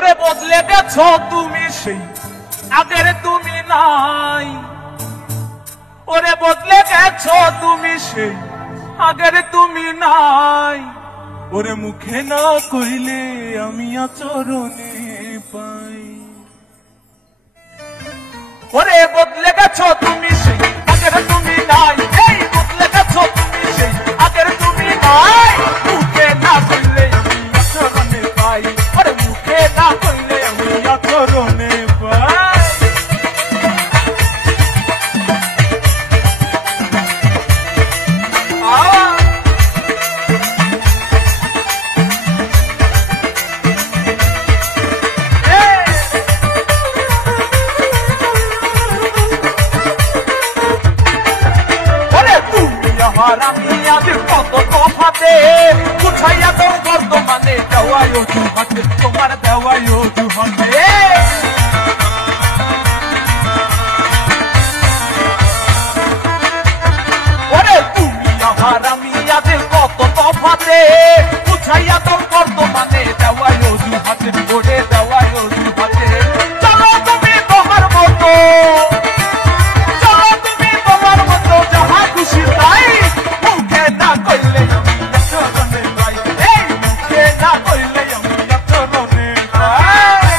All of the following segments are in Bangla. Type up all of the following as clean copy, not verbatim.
ওরে বদলে গেছো তুমি সেই আগের তুমি নাই, ওরে বদলে গেছো তুমি সেই আগের তুমি নাই, ওরে মুখে না কইলে আমি আচরণে পাই। ওরে বদলে গেছো তুমি সেই আগের তুমি নাই, এই বদলে গেছো তুমি সেই আগের তুমি নাই, মুখে না কইলে আমি আচরণে পাই, ওরে মুখে না কইলে আমি আচরণে পাই। কত তফাতে উঠাইয়া তো বর্তমানে দেওয়ায় অজুহাতে, তোমার দেওয়ায় অজুহাতে। ওরে তুমি আমার আমি আদের কত তফাতে উঠাইয়া তো বর্তমানে দেওয়ায় অজুহাতে, ওরে দেওয়ায় অজুহাতে। চলো তুমি তোমার মতো, চলো তুমি তোমার মতো যাহা খুশি তাই, মুখে না কইলে আমি আচরণে পাই, এই মুখে না কইলে আমি আচরণে পাই।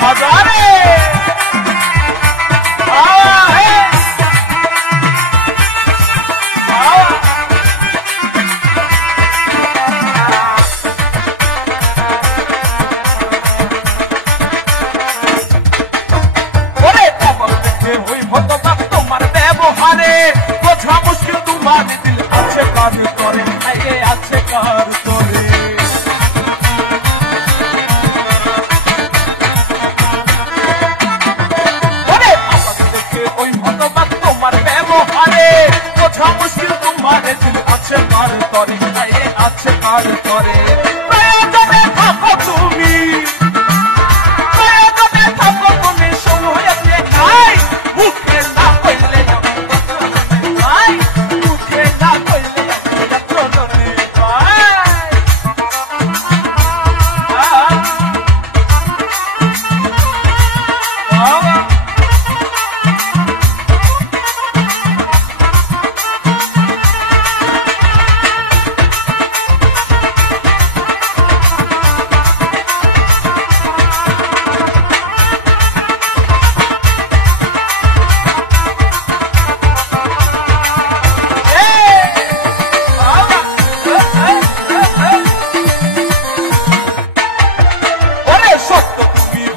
বাজারে তোমার ব্যবহারে বোঝা মুশকিল, তোমার দিল আছে কাজ করে, আগে আছে কাজ করে। আমাকে দেখে ওই হতবাক তোমার ব্যবহারে বোঝা মুশকিল, তোমার দিল আছে কাজ করে, আগে আছে কাজ করে। প্রয়োজনে থাকো তুমি, প্রয়োজনে থাকো তুমি সময় খাই, মুখে না কইলে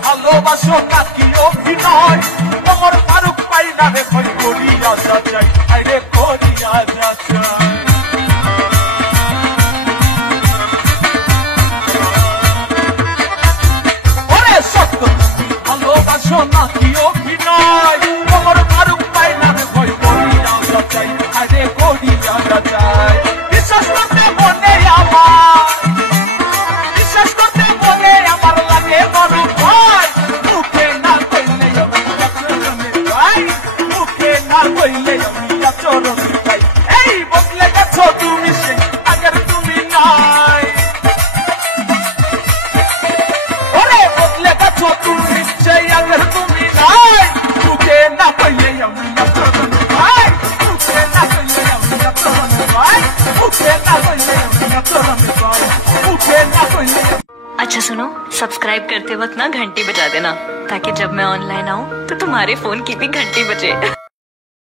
ভালোবাসো নাকি অভিনয়, তোমার ফারুক পাই না রে কই করিয়া যাচাই, আরে করিয়া যাচাই। ওরে সত্য তুমি ভালোবাসো নাকি অভিনয়, তোমার ফারুক পাই না রে কই করিয়া যাচাই, আরে করিয়া যাচাই। বিশ্বাস করতে মনে আমার, বিশ্বাস করতে মনে আমার লাগে বড় ভয়, মুখে না কইলে আমি আচরণে পাই, মুখে না কইলে আমি আচরণে পাই। এই বদলে গেছো তুমি সেই আগের তুমি নাই, ওরে বদলে গেছো তুমি সেই আগের তুমি নাই, মুখে না কইলে আমি আচরণে পাই, মুখে না কইলে আমি আচরণে পাই, মুখে না কইলে আমি আচরণে পাই, মুখে না কইলে। अच्छा सुनो, सब्सक्राइब करते वक्त ना घंटी बजा देना, ताकि जब मैं ऑनलाइन आऊँ तो तुम्हारे फोन की भी घंटी बजे।